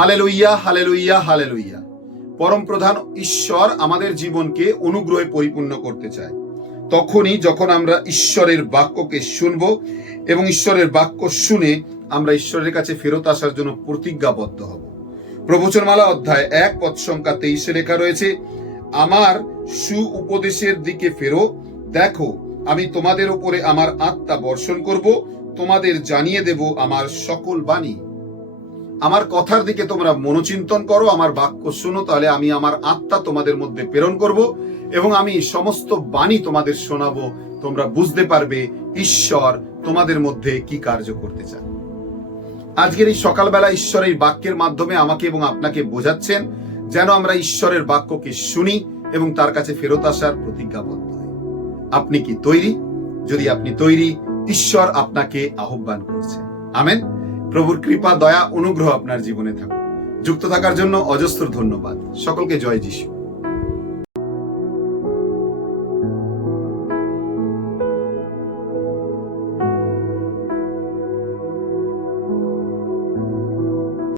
Hallelujah hallelujah hallelujah পরম প্রধান ঈশ্বর আমাদের জীবনকে অনুগ্রহে পরিপূর্ণ করতে চায়। তখনই যখন আমরা ঈশ্বরের বাক্যকে শুনব এবং ঈশ্বরের বাক্য শুনে আমরা ঈশ্বরের কাছে ফেরত আসার জন্য প্রতিজ্ঞাবদ্ধ হব। প্রবচনমালা অধ্যায় এক, পদ সংখ্যা তেইশে লেখা রয়েছে, আমার সু উপদেশের দিকে ফেরো। দেখো, আমি তোমাদের উপরে আমার আত্মা বর্ষণ করব, তোমাদের জানিয়ে দেব আমার সকল বাণী। আমার কথার দিকে তোমরা মনোচিন্তন করো, আমার বাক্য শোনো, তাহলে আমি আমার আত্মা তোমাদের মধ্যে প্রেরণ করব এবং আমি সমস্ত বাণী তোমাদের শোনাবো। তোমরা বুঝতে পারবে ঈশ্বর তোমাদের মধ্যে কি কার্য করতে চান। আজকের এই সকালবেলা ঈশ্বর এই বাক্যের মাধ্যমে আমাকে এবং আপনাকে বোঝাচ্ছেন যেন আমরা ঈশ্বরের বাক্যকে শুনি এবং তার কাছে ফেরত আসার প্রতিজ্ঞাবদ্ধ হই। আপনি কি তৈরি? যদি আপনি তৈরি, ঈশ্বর আপনাকে আহ্বান করছেন। আমেন। প্রভুর কৃপা, দয়া, অনুগ্রহ আপনার জীবনে থাকুক। যুক্ত থাকার জন্য অজস্র ধন্যবাদ। সকলকে জয় যিশু।